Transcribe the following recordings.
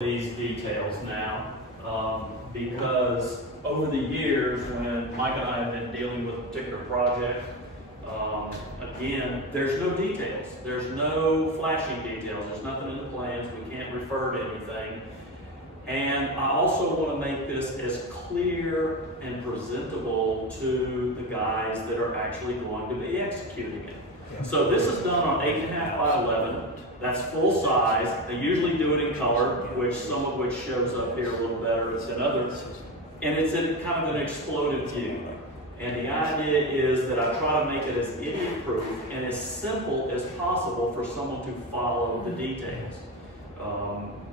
these details now because over the years when Mike and I have been dealing with a particular project, again, there's no details. There's no flashing details. There's nothing in the plans. We can't refer to anything. And I also want to make this as clear and presentable to the guys that are actually going to be executing it. Yeah. So this is done on 8.5 by 11. That's full size. They usually do it in color, some of which shows up here a little better than others. And it's in kind of an exploded view. And the idea is that I try to make it as idiot-proof and as simple as possible for someone to follow the details.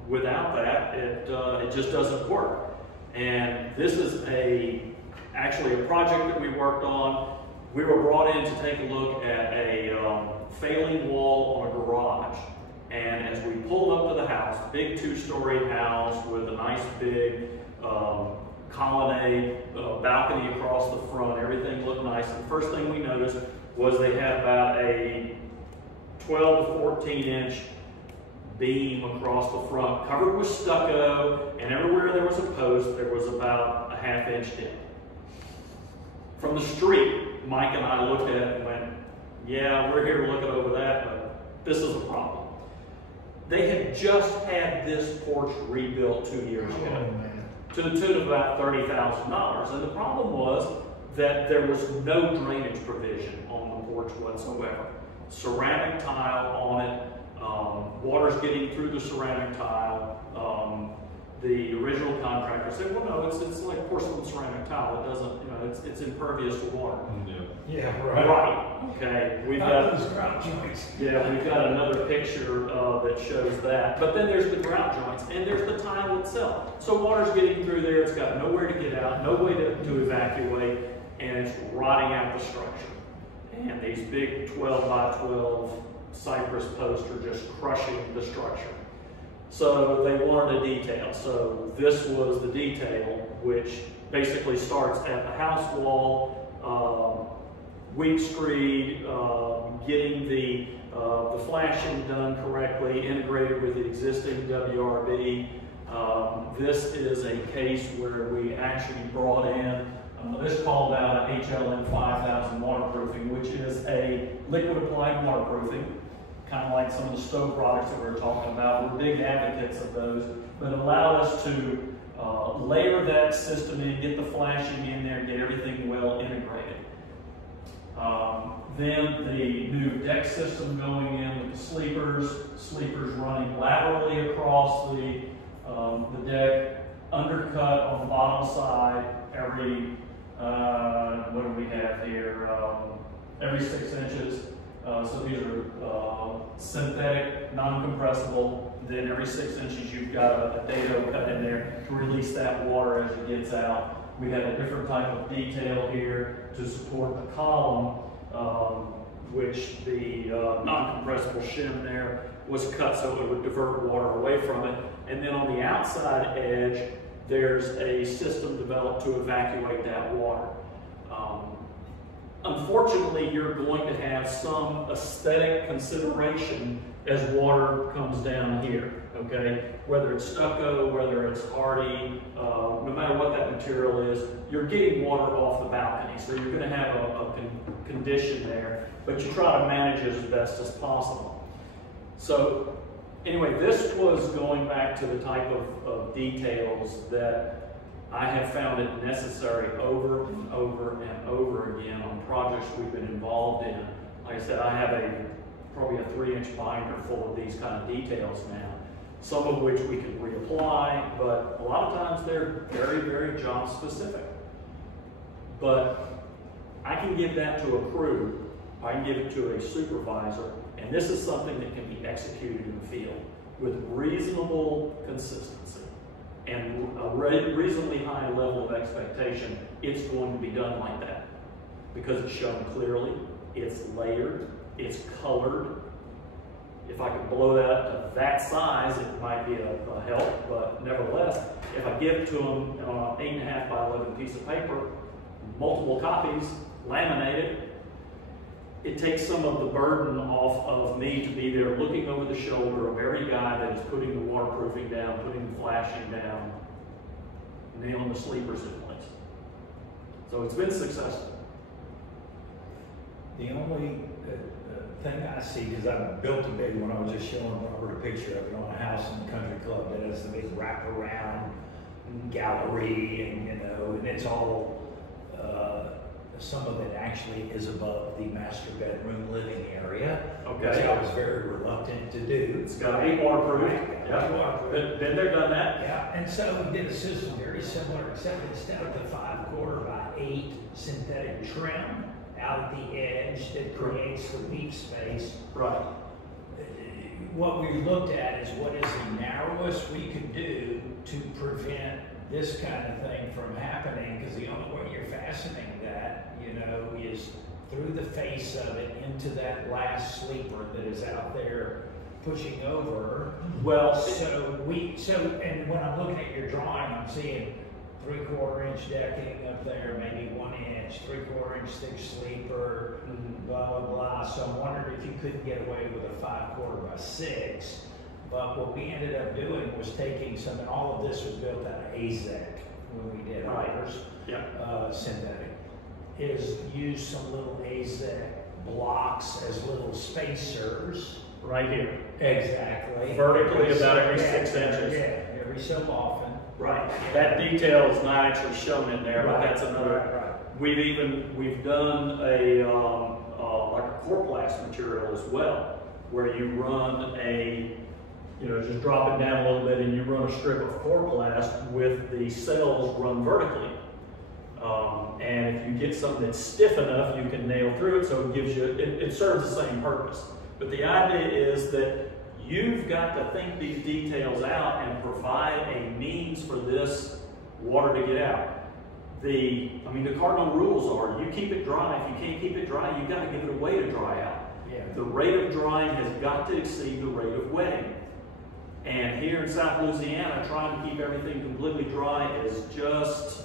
Without that, it just doesn't work. And this is actually a project that we worked on. We were brought in to take a look at a failing wall on a garage. And as we pulled up to the house, big 2-story house with a nice big colonnade, balcony across the front, everything looked nice. And the first thing we noticed was they had about a 12 to 14 inch beam across the front, covered with stucco, and everywhere there was a post, there was about a ½ inch dip. From the street, Mike and I looked at it and went, yeah, we're here looking over that, but this is a problem. They had just had this porch rebuilt 2 years ago to the tune of about $30,000. And the problem was that there was no drainage provision on the porch whatsoever. Ceramic tile on it, water's getting through the ceramic tile. The original contractor said, well, no, it's like porcelain ceramic tile. It doesn't, you know, it's impervious to water. Yeah, right. Right. Okay. We've got another picture that shows that. But then there's the grout joints and there's the tile itself. So water's getting through there. It's got nowhere to get out, no way to evacuate, and it's rotting out the structure. And these big 12 by 12 cypress posts are just crushing the structure. So they wanted a detail. So this was the detail, which basically starts at the house wall, weak screed, getting the flashing done correctly, integrated with the existing WRB. This is a case where we actually brought in, this called out an HLM 5000 waterproofing, which is a liquid applied waterproofing, kind of like some of the stove products that we were talking about. We're big advocates of those, but it allowed us to layer that system in, get the flashing in there, get everything well integrated. Then the new deck system going in with the sleepers running laterally across the deck, undercut on the bottom side every, what do we have here, every 6 inches. So these are synthetic, non-compressible. Then every 6 inches you've got a dado cut in there to release that water as it gets out. We had a different type of detail here to support the column, which the non-compressible shim there was cut so it would divert water away from it. And then on the outside edge, there's a system developed to evacuate that water. Unfortunately, you're going to have some aesthetic consideration as water comes down here, okay? Whether it's stucco, whether it's hardy, no matter what that material is, you're getting water off the balcony, so you're gonna have a condition there, but you try to manage it as best as possible. So anyway, this was going back to the type of details that I have found it necessary over and over and over again on projects we've been involved in. Like I said, I have probably a 3-inch binder full of these kind of details now, some of which we can reapply, but a lot of times they're very, very job specific. But I can give that to a crew, I can give it to a supervisor, and this is something that can be executed in the field with reasonable consistency and a reasonably high level of expectation. It's going to be done like that because it's shown clearly, it's layered, it's colored. If I could blow that up to that size, it might be a help, but nevertheless, if I give it to them on an 8.5 by 11 piece of paper, multiple copies, laminated, it takes some of the burden off of me to be there looking over the shoulder of every guy that is putting the waterproofing down, putting the flashing down, nailing the sleepers in place. So it's been successful. The only thing I see, because I built a big one, I was just showing Robert a picture of it on a house in the country club that has the big wraparound gallery, and and it's all, some of it actually is above the master bedroom living area. Okay. Which I was very reluctant to do. It's got to be waterproof. Yeah. Waterproof. Been there, done that. Yeah, and so we did a system very similar, except instead of the 5/4 by 8 synthetic trim out at the edge that creates the weep space. Right. What we looked at is what is the narrowest we could do to prevent this kind of thing from happening, because the only way you're fastening that, is through the face of it into that last sleeper that is out there pushing over. Well, and when I'm looking at your drawing, I'm seeing 3/4 inch decking up there, maybe 1 inch, 3/4 inch thick sleeper, blah, blah, blah. So I'm wondering if you couldn't get away with a 5/4 by 6. But what we ended up doing was taking some, and all of this was built out of AZEC when we did ours, synthetic, is use some little AZEC blocks as little spacers. Right here. Exactly. Vertically about every 6 inches. Yeah, every so often. Right. That detail is not actually shown in there, but that's another. Right. We've done a like a Corplast material as well, where you run just drop it down a little bit and you run a strip of Corplast with the cells run vertically. And if you get something that's stiff enough, you can nail through it, so it gives you, it serves the same purpose. But the idea is that you've got to think these details out and provide a means for this water to get out. The cardinal rules are, you keep it dry. If you can't keep it dry, you've got to give it a way to dry out. Yeah. The rate of drying has got to exceed the rate of wetting. And here in South Louisiana, trying to keep everything completely dry is just...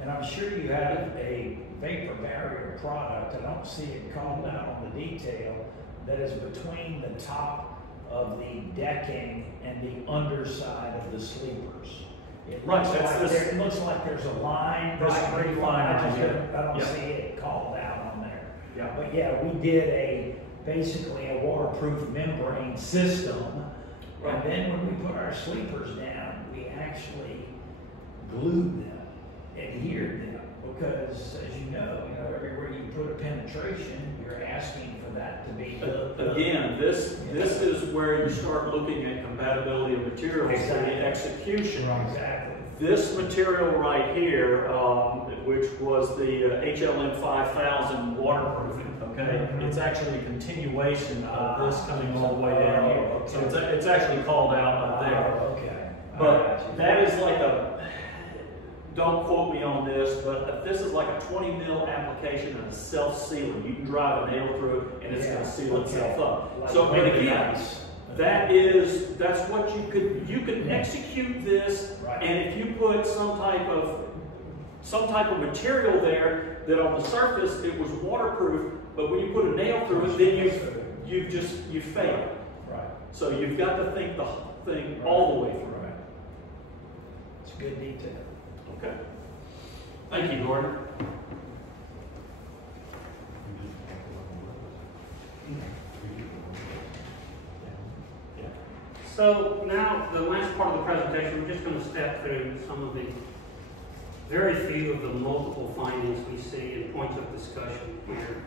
And I'm sure you have a vapor barrier product, I don't see it called out on the detail, that is between the top of the decking and the underside of the sleepers. It looks like there's a line. I don't see it called out on there. Yeah. But yeah, we did basically a waterproof membrane system. Right. And then when we put our sleepers down, we actually glued them, adhered them, because as you know, everywhere you put a penetration, you're asking for that to be again, this is where you start looking at compatibility of materials and the execution. Right, exactly. This material right here, which was the HLM 5000 waterproofing, okay? It's actually a continuation of this coming all the way down here. So it's actually called out up there. Okay. But that is like don't quote me on this, but this is like a 20 mil application and a self-sealing. You can drive a nail through it and it's going to seal itself up. Like so again, that's what you could execute this, right. And if you put some type of material there that on the surface it was waterproof, but when you put a nail through it, then you failed. Right. So you've got to think the thing all the way through. Right. It's a good detail. Okay. Thank you, Gordon. So now, the last part of the presentation, we're just going to step through some of the very few of the multiple findings we see and points of discussion here.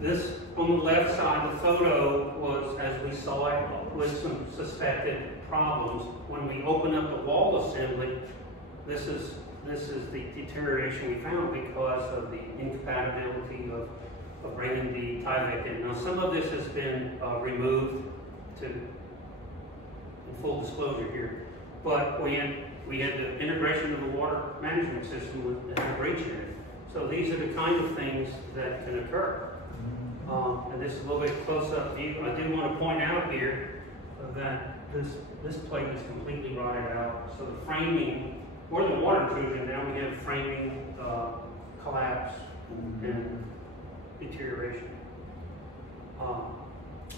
This, on the left side, the photo was, as we saw it, with some suspected problems. When we open up the wall assembly, this is the deterioration we found because of the incompatibility of bringing the Tyvek in. Now, some of this has been removed in full disclosure here, but we had the integration of the water management system with the breach here. So these are the kind of things that can occur. And this is a little bit close-up view. I do want to point out here that this plate is completely rotted out. So the framing, more than water intrusion, now we have framing collapse and deterioration.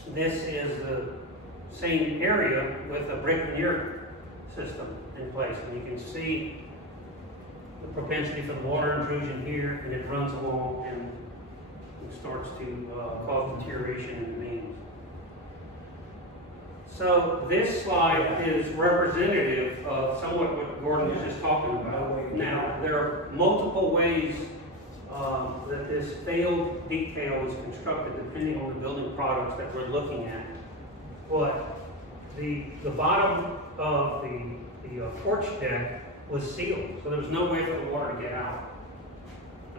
This is the same area with a brick veneer system in place, and you can see the propensity for the water intrusion here, and it runs along and it starts to cause deterioration in the beams. So this slide is representative of somewhat what Gordon was just talking about. Now, there are multiple ways that this failed detail is constructed depending on the building products that we're looking at. But the bottom of the porch deck was sealed, so there was no way for the water to get out.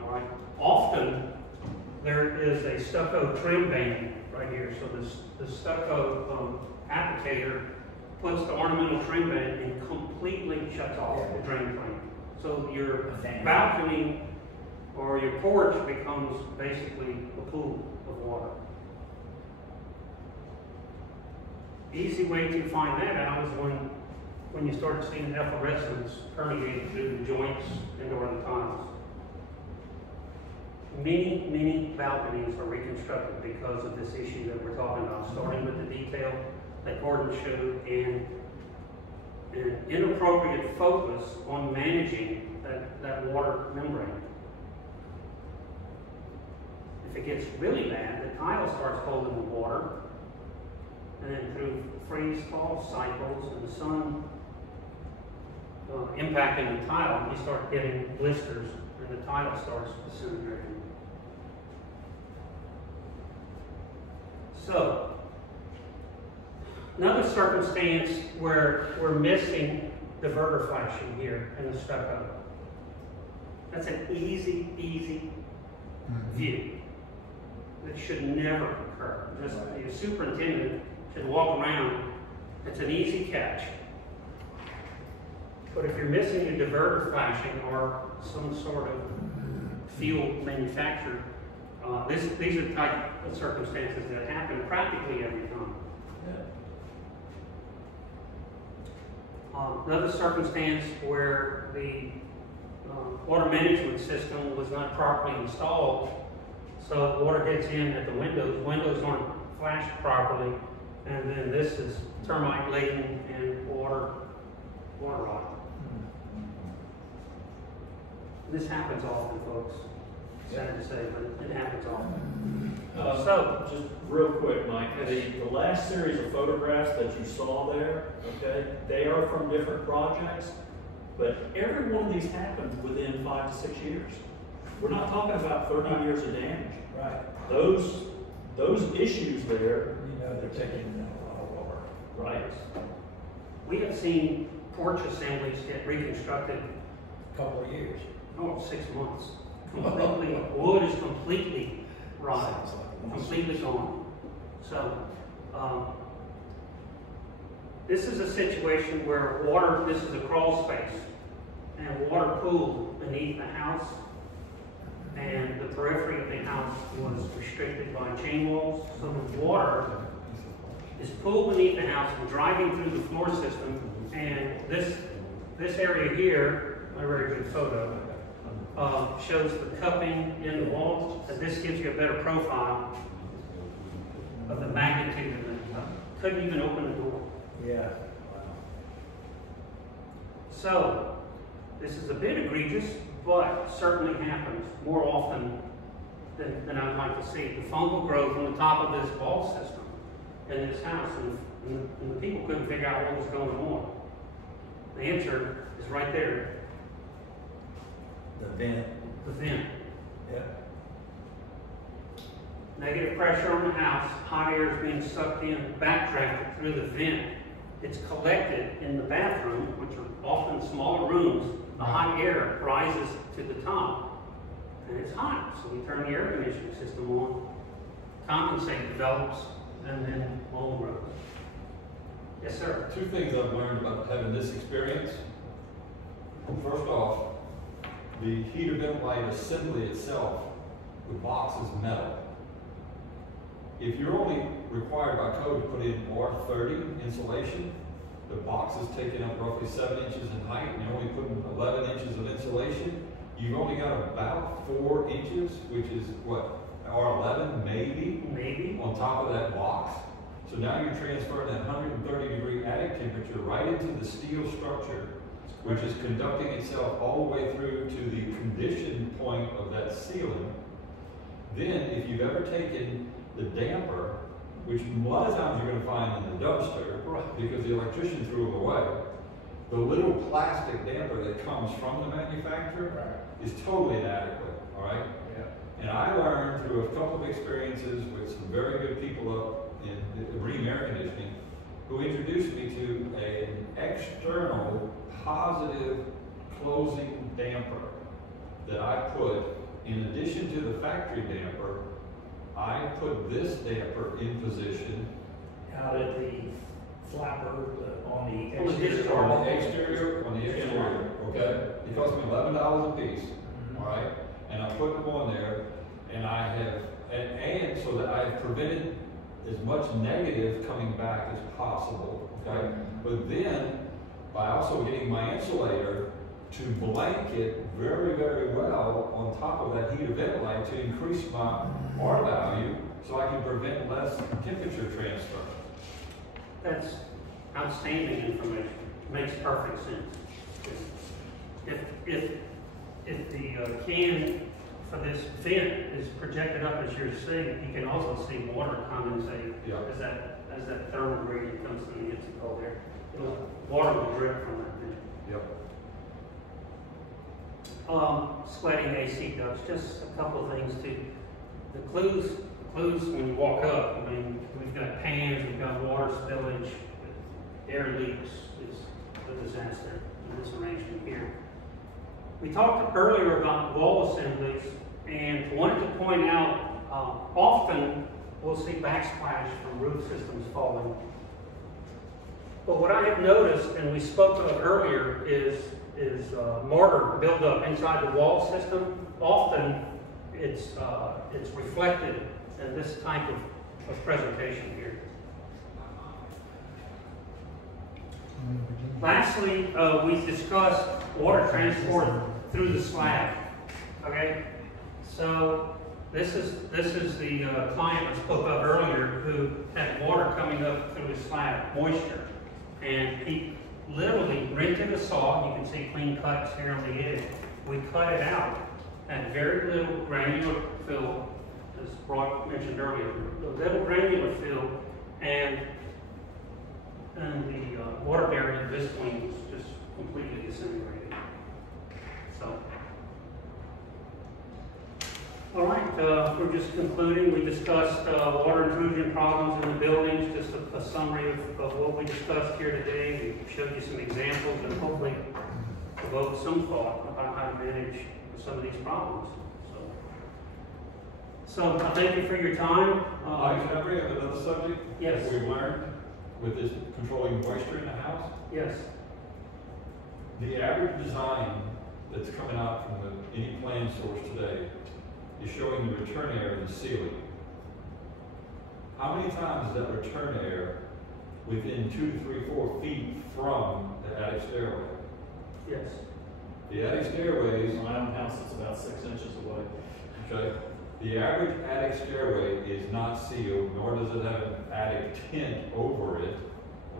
All right. Often there is a stucco trim band right here, so the stucco applicator puts the ornamental trim band and completely shuts off the drain plane. So your balcony or your porch becomes basically a pool of water. Easy way to find that out is when you start seeing efflorescence permeate through the joints and or the tiles. Many balconies are reconstructed because of this issue that we're talking about, starting with the detail that Gordon showed and an inappropriate focus on managing that water membrane. If it gets really bad, the tile starts holding the water, and then through freeze-thaw cycles and the sun impacting the tile, you start getting blisters, and the tile starts disintegrating. So, another circumstance where we're missing diverter flashing here in the stucco. That's an easy view. That should never occur. Just the superintendent should walk around. It's an easy catch. But if you're missing a diverter flashing or some sort of fuel manufacturer, these are the type of circumstances that happen practically every time. Another circumstance where the water management system was not properly installed, so water gets in at the windows aren't flashed properly, and then this is termite laden and water rot. This happens often, folks. Sad to say, but it happens often. So, just real quick, Mike, the last series of photographs that you saw there, okay, they are from different projects, but every one of these happens within 5 to 6 years. We're not talking about 30 years of damage. Right. Those issues there. You know, they're taking a lot of water. Right. We have seen porch assemblies get reconstructed A couple of years. 6 months. Completely, wood is completely rotted, completely gone. So, this is a situation where water, this is a crawl space, and water pooled beneath the house, and the periphery of the house was restricted by chain walls, so the water is pooled beneath the house and driving through the floor system, and this area here, a very good photo, shows the cupping in the walls, and this gives you a better profile of the magnitude of it. Couldn't even open the door. Yeah. So, this is a bit egregious, but certainly happens more often than I'd like to see. The fungal growth on the top of this wall system in this house, and the people couldn't figure out what was going on. The answer is right there. The vent. The vent. Yeah. Negative pressure on the house, hot air is being sucked in, backdrafted through the vent. It's collected in the bathroom, which are often smaller rooms. The hot air rises to the top, and it's hot. So we turn the air conditioning system on, condensate develops, and then mold grows. Yes, sir. 2 things I've learned about having this experience. First off, the heater vent light assembly itself, the box is metal. If you're only required by code to put in R30 insulation, the box is taking up roughly 7 inches in height, and you're only putting 11 inches of insulation. You've only got about 4 inches, which is what, R11 maybe Maybe. on top of that box. So now you're transferring that 130-degree attic temperature right into the steel structure, which is conducting itself all the way through to the condition point of that ceiling. Then, if you've ever taken the damper, which a lot of times you're going to find in the dumpster, because the electrician threw them away, the little plastic damper that comes from the manufacturer is totally inadequate, all right? Yeah. And I learned through a couple of experiences with some very good people up in marine air conditioning who introduced me to an external positive closing damper that I put, in addition to the factory damper, I put this damper in position. Out at the flapper, on the On the exterior. discharge. On the exterior, okay? It cost me $11 a piece, all right? And I put them on there, and I have, and so that I've prevented as much negative coming back as possible, okay? But then, by also getting my insulator to blanket very, very well on top of that heater vent light to increase my R value so I can prevent less temperature transfer. That's outstanding information. Makes perfect sense. If the can for this vent is projected up as you're seeing, you can also see water condensate as that thermal gradient comes through and gets it cold air. Water will drip from that vent. Yep. Sweating AC ducts, just a couple of things too. The clues when you walk up, I mean, we've got pans, we've got water spillage, air leaks is a disaster in this arrangement here. We talked earlier about wall assemblies and wanted to point out, often we'll see backsplash from roof systems falling. But what I have noticed, and we spoke of earlier, is mortar buildup inside the wall system. Often it's reflected in this type of presentation here. Lastly, we discussed water transport through the slab. Okay, so this is the client I spoke of earlier who had water coming up through his slab, moisture, and he literally rented a saw. You can see clean cuts here on the edge. We cut it out at very little granular fill, as Brock mentioned earlier, a little granular fill, and the water barrier in this wing was just completely disintegrated. So, all right, we're just concluding. We discussed water intrusion problems in the buildings, just a summary of what we discussed here today. We showed you some examples and hopefully provoked some thought about how to manage some of these problems. So I thank you for your time. Can I bring up another subject? Yes. That we've learned with this controlling moisture in the house? Yes. The average design that's coming out from any plan source today is showing the return air in the ceiling. How many times is that return air within 2 to 3, 4 feet from the attic stairway? Yes. The attic stairways, In my own house, it's about 6 inches away. okay, the average attic stairway is not sealed, nor does it have an attic tent over it,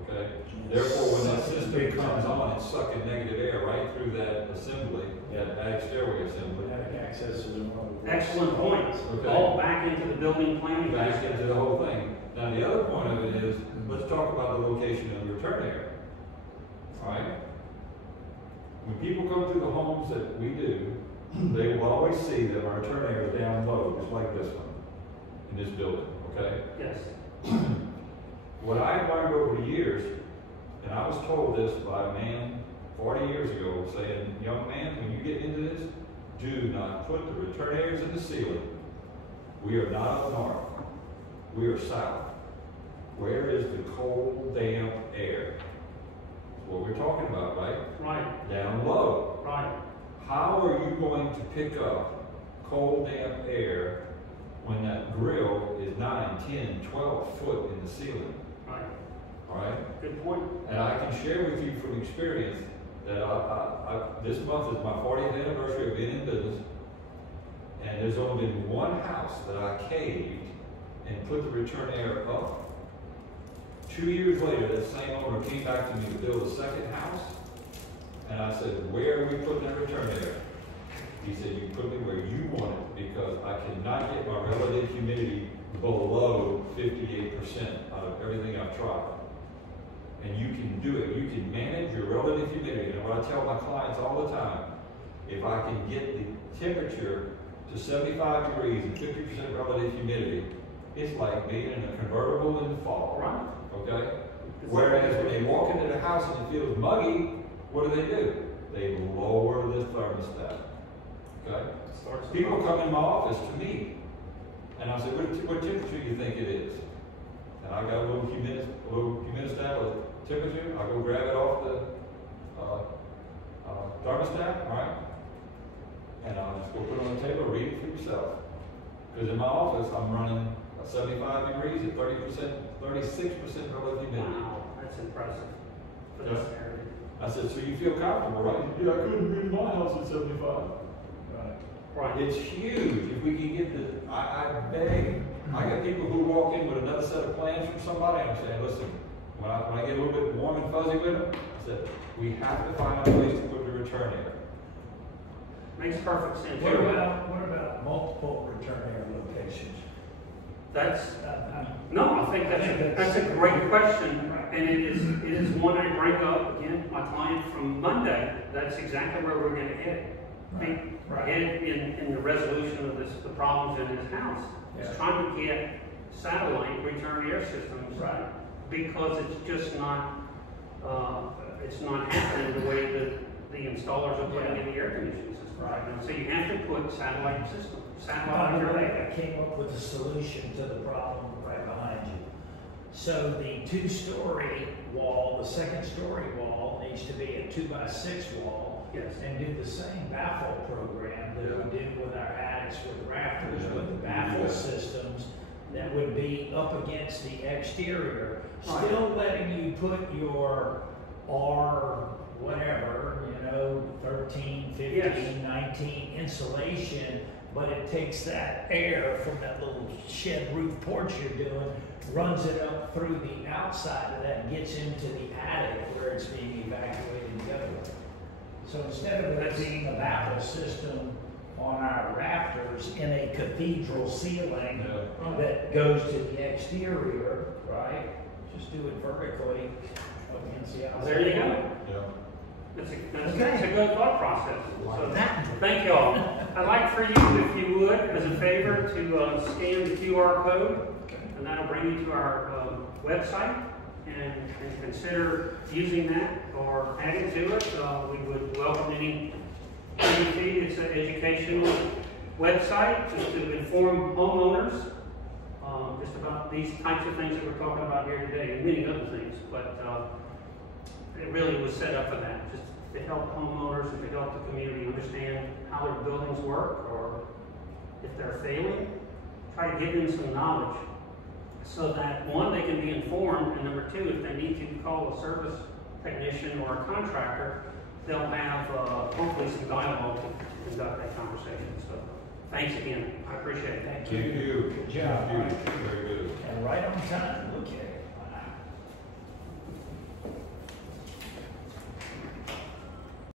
okay? Therefore, when that system comes on, it's sucking negative air right through that assembly, that attic stairway assembly. Having access to the Excellent point. Okay. All back into the building planning. Back into the whole thing. Now, the other point of it is, let's talk about the location of the return air. All right? When people come through the homes that we do, they will always see that our return air is down low, just like this one, in this building, okay? Yes. What I've learned over the years, and I was told this by a man 40 years ago, saying, young man, when you get into this, do not put the return airs in the ceiling. We are not up north. We are south. Where is the cold, damp air? That's what we're talking about, right? Right. Down low. Right. How are you going to pick up cold, damp air when that grill is 9, 10, 12 foot in the ceiling? Right. All right? Good point. And I can share with you from experience that this month is my 40th anniversary of being in business. And there's only been one house that I caved and put the return air up. 2 years later, that same owner came back to me to build a second house. And I said, where are we putting that return air? He said, you put it where you want it because I cannot get my relative humidity below 58% out of everything I've tried. And you can do it. You can manage your relative humidity. And what I tell my clients all the time, if I can get the temperature to 75 degrees and 50% relative humidity, it's like being in a convertible in the fall. Right. Okay? Whereas when they walk into the house and it feels muggy, what do? They lower the thermostat. Okay? People come in my office to me, and I say, what temperature do you think it is? And I got a little humidistat with temperature. I go grab it off the thermostat, right? And I'll just go put it on the table, read it for yourself. Because in my office, I'm running 75 degrees at 30%, 36% relative humidity. Wow, that's impressive for this area. I said, so you feel comfortable, right? Yeah, I couldn't read my house at 75. Right. It's huge. If we can get the, I beg. I got people who walk in with another set of plans from somebody, and I'm saying, listen, when I get a little bit warm and fuzzy with them, I said, we have to find a place to put the return air. Makes perfect sense. What about multiple return air locations? That's no, I think that's a great question, and it is one I bring up again. My client from Monday. That's exactly where we're going to head. Head in the resolution of the problems in his house. He's trying to get satellite return air systems, right? Because it's just not happening the way that the installers are putting in the air conditioning system right now. So you have to put satellite systems. I came up with a solution to the problem right behind you. So the 2-story wall, the 2nd-story wall needs to be a 2x6 wall. Yes. And do the same baffle program that we do with our attics with rafters with the baffle systems that would be up against the exterior, still letting you put your R whatever, 13, 15, 19 insulation, but it takes that air from that little shed roof porch you're doing, runs it up through the outside of that, gets into the attic where it's being evacuated and go. So instead of it being a baffle system on our rafters in a cathedral ceiling that goes to the exterior, right? Just do it vertically against the outside. There you go. Yeah. That's a good thought process. So, thank you all. I'd like for you, if you would, as a favor, to scan the QR code, and that'll bring you to our website, and consider using that or adding to it. We would welcome any fee. It's an educational website just to inform homeowners just about these types of things that we're talking about here today, and many other things. But it really was set up for that, just to help homeowners and to help the community understand how their buildings work, or if they're failing, try to give them some knowledge so that, one, they can be informed, and number two, if they need to call a service technician or a contractor, they'll have hopefully some dialogue to conduct that conversation. So thanks again. I appreciate it. Thank you. Thank you. Good job. Thank you. Very good. And right on time. Look at it.